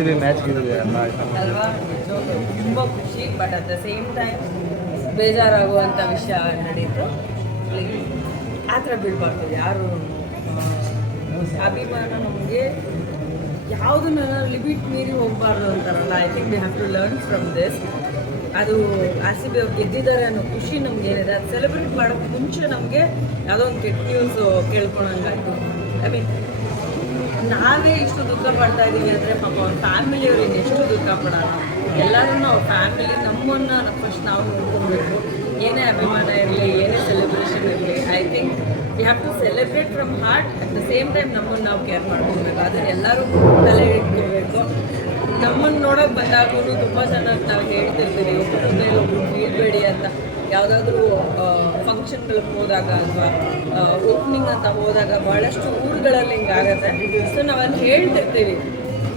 C B match ಗೆದ್ದಿದೆ ಅಲ್ವಾ. ತುಂಬ ಖುಷಿ, but at the same time ಬೇಜಾರಾಗುವಂಥ ವಿಷಯ ನಡೀತು. ಆ ಥರ ಬೀಳಬಾರ್ದು ಯಾರು. ಅಭಿಮಾನ ನಮಗೆ ಯಾವುದನ್ನ ಲಿಮಿಟ್ ಮೀರಿ ಹೋಗಬಾರ್ದು ಅಂತಾರಲ್ಲ. I think we have to learn from this. ಅದು ಆರ್ ಸಿ ಬಿ ಅವ್ರು ಗೆದ್ದಿದ್ದಾರೆ ಅನ್ನೋ ಖುಷಿ ನಮ್ಗೆ ಏನಿದೆ ಅದು ಸೆಲೆಬ್ರೇಟ್ ಮಾಡೋಕ್ಕೆ ಮುಂಚೆ ನಮಗೆ ಯಾವುದೋ ಒಂದು ಕೆಟ್ಟ ನ್ಯೂಸು ಕೇಳ್ಕೊಳಂಗಾಯ್ತು. ಐ ಮೀನ್ ನಾವೇ ಇಷ್ಟು ದುಃಖ ಪಡ್ತಾ ಇದ್ದೀವಿ ಅಂದರೆ ಪಾಪ ಅವ್ರ ಫ್ಯಾಮಿಲಿಯವ್ರು ಇನ್ನೆಷ್ಟು ದುಃಖ ಪಡೋಣ. ಎಲ್ಲರೂ ಅವ್ರ ಫ್ಯಾಮಿಲಿ ನಮ್ಮನ್ನು ಫಸ್ಟ್ ನಾವು ನೋಡ್ಕೊಬೇಕು. ಏನೇ ಅಭಿಮಾನ ಇರಲಿ, ಏನೇ ಸೆಲೆಬ್ರೇಷನ್ ಇರಲಿ, I think we have to celebrate from heart. At the same time ನಮ್ಮನ್ನು ನಾವು ಕೇರ್ ಮಾಡ್ಕೊಬೇಕು. ಅದನ್ನು ಎಲ್ಲರೂ ತಲೆ ಇಟ್ಕೋಬೇಕು. ನಮ್ಮನ್ನು ನೋಡೋಕೆ ಬಂದಾಗೂ ತುಂಬ ಚೆನ್ನಾಗಿ ನಾವು ಹೇಳ್ತಿರ್ತೀವಿ ಒಬ್ಬರ ಮೇಲೆ ಒಬ್ಬರು ಬೀಳಬೇಡಿ ಅಂತ. ಯಾವುದಾದ್ರೂ ಫಂಕ್ಷನ್ಗಳಿಗೆ ಹೋದಾಗ ಅಥವಾ ಓಪನಿಂಗ್ ಅಂತ ಹೋದಾಗ ಭಾಳಷ್ಟು ಊರುಗಳಲ್ಲಿ ಹಿಂಗಾಗತ್ತೆ. ಸೊ ನಾವಲ್ಲಿ ಹೇಳ್ತಿರ್ತೀವಿ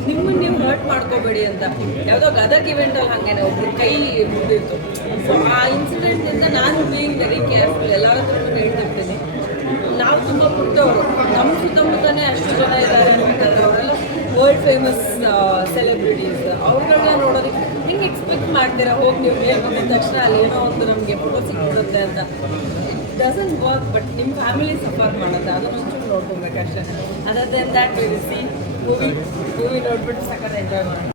ನಿಮ್ಮನ್ನು ನೀವು ಹರ್ಟ್ ಮಾಡ್ಕೋಬೇಡಿ ಅಂತ. ಯಾವುದೋ ಗದಗ ಇವೆಂಟಲ್ಲಿ ಹಾಗೇನೆ ಒಬ್ರು ಕೈ ಮುಗಿದಿತ್ತು. ಸೊ ಆ ಇನ್ಸಿಡೆಂಟಿಂದ ನಾನು ಬೀಯಿಂಗ್ ವೆರಿ ಕೇರ್ಫುಲ್ ಎಲ್ಲರ ಹತ್ರನೂ ಹೇಳ್ತಿರ್ತೀನಿ. ನಾವು ತುಂಬ ಪುಟ್ಟವರು, ನಮ್ಮ ಸುತ್ತಮುತ್ತನೇ ಅಷ್ಟು ಜನ ಇದ್ದಾರೆ ಅಂತಂದ್ರೆ ಅವರೆಲ್ಲ ವರ್ಲ್ಡ್ ಫೇಮಸ್ ಸೆಲೆಬ್ರಿಟೀಸ್. ಅವ್ರುಗಳನ್ನ ನೋಡೋದಕ್ಕೆ ಹಿಂಗೆ ಎಕ್ಸ್ಪೆಕ್ಟ್ ಮಾಡ್ತೀರಾ ಹೋಗಿ ನೀವು ಮೇಲೆ ಬಂದಿದ ತಕ್ಷಣ ಅಲ್ಲಿ ಏನೋ ಒಂದು ನಮಗೆ ಫೋಟೋ ಸಿಕ್ಬಿಡುತ್ತೆ ಅಂತ. It doesn't work. ಬಟ್ ನಿಮ್ಮ ಫ್ಯಾಮಿಲಿ ಸಫರ್ ಮಾಡುತ್ತೆ, ಅದನ್ನ ಒಂಚೂರು ನೋಡ್ಕೊಬೇಕಷ್ಟೇ. Other than that we will see movie ನೋಡ್ಬಿಟ್ಟು ಸಖತ್ ಎಂಜಾಯ್ ಮಾಡೋಣ.